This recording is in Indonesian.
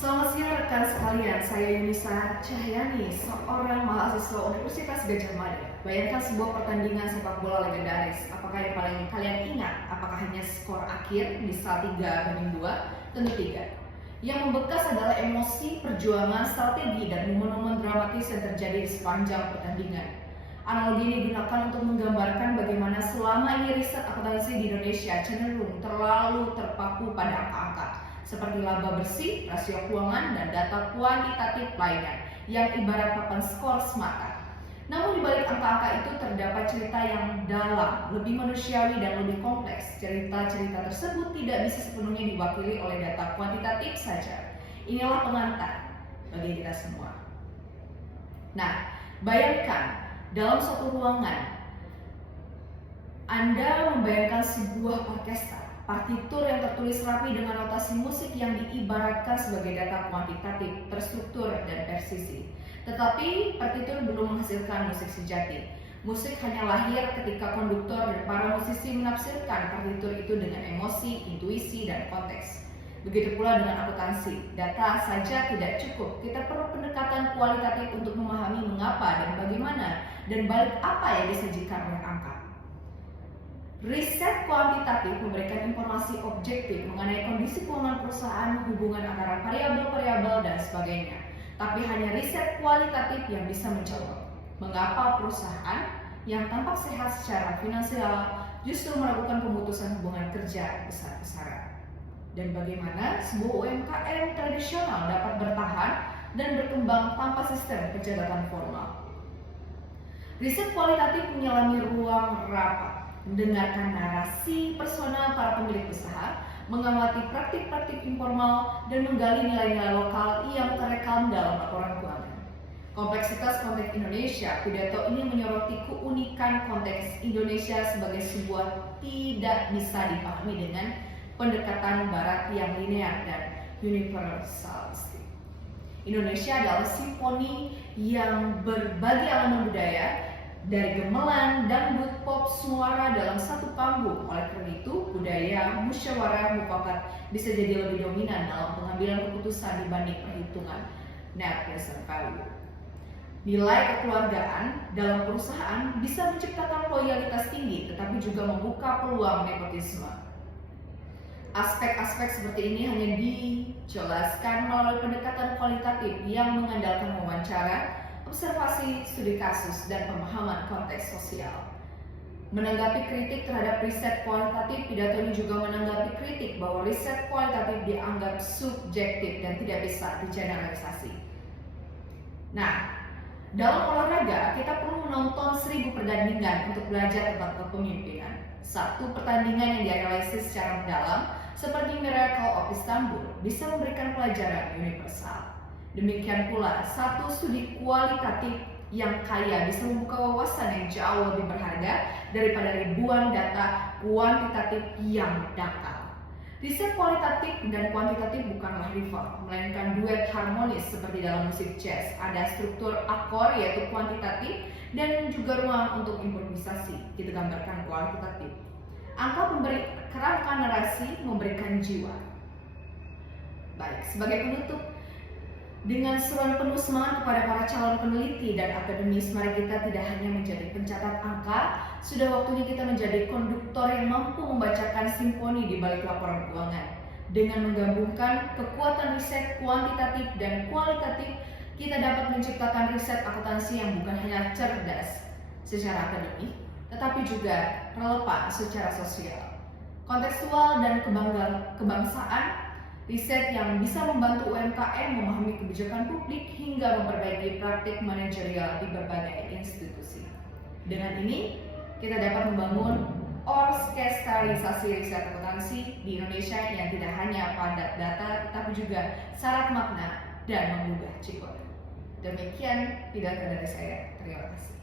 Selamat siang rekan sekalian, saya Yunisa Cahyani, seorang mahasiswa Universitas Gadjah Mada. Bayangkan sebuah pertandingan sepak bola legendaris. Apakah yang paling kalian ingat? Apakah hanya skor akhir, misal 3-2? Tentu tidak. Yang membekas adalah emosi, perjuangan, strategi, dan momen-momen dramatis yang terjadi di sepanjang pertandingan. Analogi ini digunakan untuk menggambarkan bagaimana selama ini riset akuntansi di Indonesia cenderung terlalu terpaku pada angka-angka seperti laba bersih, rasio keuangan, dan data kuantitatif lainnya yang ibarat papan skor semata. Namun di balik angka-angka itu terdapat cerita yang dalam, lebih manusiawi dan lebih kompleks. Cerita-cerita tersebut tidak bisa sepenuhnya diwakili oleh data kuantitatif saja. Inilah pengantar bagi kita semua. Nah, bayangkan dalam suatu ruangan Anda membayangkan sebuah orkestra. Partitur yang tertulis rapi dengan notasi musik yang diibaratkan sebagai data kuantitatif, terstruktur, dan presisi. Tetapi partitur belum menghasilkan musik sejati. Musik hanya lahir ketika konduktor dan para musisi menafsirkan partitur itu dengan emosi, intuisi, dan konteks. Begitu pula dengan akuntansi. Data saja tidak cukup. Kita perlu pendekatan kualitatif untuk memahami mengapa dan bagaimana dan balik apa yang disajikan oleh angka. Riset kuantitatif memberikan informasi objektif mengenai kondisi keuangan perusahaan, hubungan antara variabel-variabel, dan sebagainya. Tapi hanya riset kualitatif yang bisa menjawab mengapa perusahaan yang tampak sehat secara finansial justru melakukan pemutusan hubungan kerja besar-besaran. Dan bagaimana sebuah UMKM tradisional dapat bertahan dan berkembang tanpa sistem pencatatan formal. Riset kualitatif menyelami ruang rapat, mendengarkan narasi personal para pemilik usaha, mengamati praktik-praktik informal, dan menggali nilai-nilai lokal yang terekam dalam laporan keuangan. Kompleksitas konteks Indonesia, pidato ini menyoroti keunikan konteks Indonesia sebagai sebuah tidak bisa dipahami dengan pendekatan barat yang linear dan universalistik. Indonesia adalah simfoni yang berbagai elemen budaya, dari gamelan, dangdut, pop, suara dalam satu panggung. Oleh karena itu, budaya musyawarah mufakat bisa jadi lebih dominan dalam pengambilan keputusan dibanding perhitungan net present value. Nilai kekeluargaan dalam perusahaan bisa menciptakan loyalitas tinggi, tetapi juga membuka peluang nepotisme. Aspek-aspek seperti ini hanya dijelaskan melalui pendekatan kualitatif yang mengandalkan wawancara, observasi, studi kasus, dan pemahaman konteks sosial. Menanggapi kritik terhadap riset kualitatif, pidato ini juga menanggapi kritik bahwa riset kualitatif dianggap subjektif dan tidak bisa digeneralisasi. Nah, dalam olahraga, kita perlu menonton 1000 pertandingan untuk belajar tentang kepemimpinan. Satu pertandingan yang dianalisis secara mendalam, seperti Miracle of Istanbul, bisa memberikan pelajaran universal. Demikian pula, satu studi kualitatif yang kaya bisa membuka wawasan yang jauh lebih berharga daripada ribuan data kuantitatif yang dangkal. Riset kualitatif dan kuantitatif bukanlah rival, melainkan duet harmonis seperti dalam musik jazz. Ada struktur akor yaitu kuantitatif dan juga ruang untuk improvisasi, kita gambarkan kualitatif. Angka memberi kerangka narasi, memberikan jiwa. Baik, sebagai penutup, dengan seruan penuh semangat kepada para calon peneliti dan akademis, mari kita tidak hanya menjadi pencatat angka, sudah waktunya kita menjadi konduktor yang mampu membacakan simfoni di balik laporan keuangan. Dengan menggabungkan kekuatan riset kuantitatif dan kualitatif, kita dapat menciptakan riset akuntansi yang bukan hanya cerdas secara akademik, tetapi juga relevan secara sosial, kontekstual, dan kebangsaan. Riset yang bisa membantu UMKM memahami kebijakan publik hingga memperbaiki praktik manajerial di berbagai institusi. Dengan ini, kita dapat membangun orkestralisasi riset akuntansi di Indonesia yang tidak hanya padat data, tetapi juga syarat makna dan menggugah jiwa. Demikian pidato dari saya. Terima kasih.